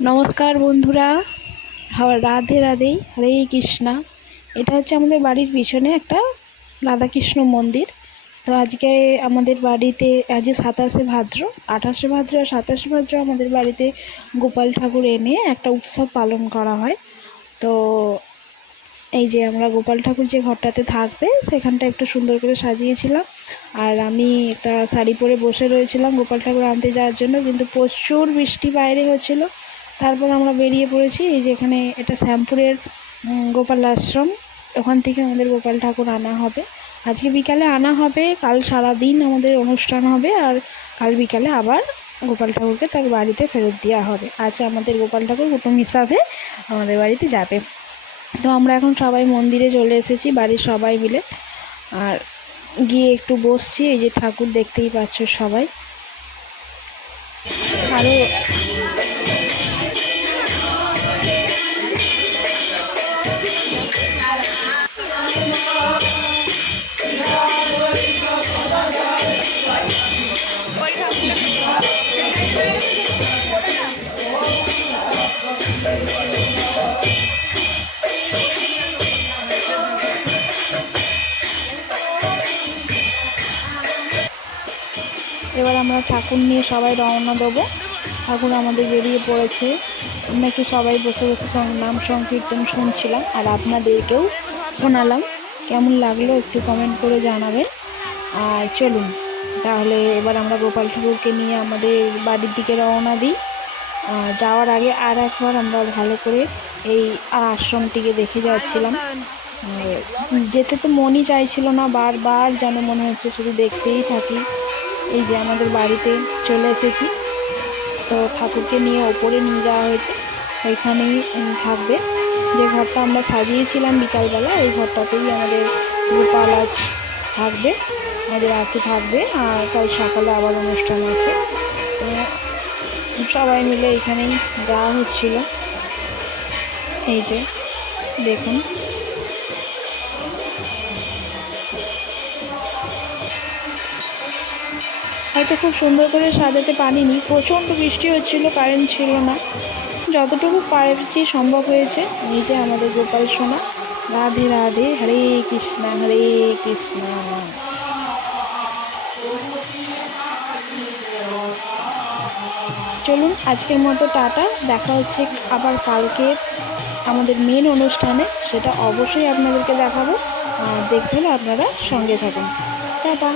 নমস্কার বন্ধুরা, রাধে রাধে, হরে কৃষ্ণা। এটা হচ্ছে আমাদের বাড়ির পিছনে একটা রাধাকৃষ্ণ মন্দির। তো আজকে আমাদের বাড়িতে আজ 27শে ভাদ্র, 28শে ভাদ্র আর 27শে ভাদ্র আমাদের বাড়িতে গোপাল ঠাকুর এনে একটা উৎসব পালন করা হয়। তো এই যে আমরা গোপাল ঠাকুর যে ঘরটাতে থাকবে সেখানটা একটু সুন্দর করে সাজিয়েছিলাম। আর আমি একটা শাড়ি পরে বসে রয়েছিলাম গোপাল ঠাকুর আনতে যাওয়ার জন্য, কিন্তু প্রচুর বৃষ্টি বাইরে হচ্ছিল। তারপর আমরা বেরিয়ে পড়েছি। এই যে এখানে এটা শ্যামপুরের গোপাল আশ্রম, ওখান থেকে আমাদের গোপাল ঠাকুর আনা হবে। আজকে বিকালে আনা হবে, কাল সারাদিন আমাদের অনুষ্ঠান হবে, আর কাল বিকালে আবার গোপাল ঠাকুরকে তার বাড়িতে ফেরত দেওয়া হবে। আজ আমাদের গোপাল ঠাকুর কুটুম হিসাবে আমাদের বাড়িতে যাবে। তো আমরা এখন সবাই মন্দিরে চলে এসেছি, বাড়ির সবাই মিলে। আর গিয়ে একটু বসছি। এই যে ঠাকুর দেখতেই পাচ্ছ সবাই। আরও এবার আমরা ঠাকুর নিয়ে সবাই রওনা দেবো। ঠাকুর আমাদের বেরিয়ে পড়েছে। আমরা একটু সবাই বসে বসে নাম সংকীর্তন শুনছিলাম, আর আপনাদেরকেও শোনালাম। কেমন লাগলো একটু কমেন্ট করে জানাবেন। আর চলুন তাহলে এবার আমরা গোপাল ঠাকুরকে নিয়ে আমাদের বাড়ির দিকে রওনা দিই। যাওয়ার আগে আর একবার আমরা ভালো করে এই আশ্রমটিকে দেখে যাচ্ছিলাম। যেতে তো মনই চাইছিল না, বারবার যেন মনে হচ্ছে শুধু দেখতেই থাকি। এই যে আমাদের বাড়িতে চলে এসেছি। তো ঠাকুরকে নিয়ে ওপরে নিয়ে যাওয়া হয়েছে, ওইখানেই থাকবে। যে ঘরটা আমরা সাজিয়েছিলাম বিকালবেলা, ওই ঘরটাতেই আমাদের গোপাল আজ থাকবে, আমাদের আরতি থাকবে, আর কাল সকালে আবার অনুষ্ঠান আছে। তো সবাই মিলে এখানেই যাওয়া হচ্ছিল। এই যে দেখুন, হয়তো খুব সুন্দর করে সাজাতে পারিনি, প্রচণ্ড বৃষ্টি হচ্ছিল, কারেন্ট ছিল না। যতটুকু পারছি সম্ভব হয়েছে। এই যে আমাদের গোপাল সোনা, রাধে রাধে, হরে কৃষ্ণা হরে কৃষ্ণা। চলুন আজকের মতো টাটা, দেখা হচ্ছে আবার কালকে আমাদের মেন অনুষ্ঠানে। সেটা অবশ্যই আপনাদেরকে দেখাবো, দেখতে হলে আপনারা সঙ্গে থাকুন। টাটা।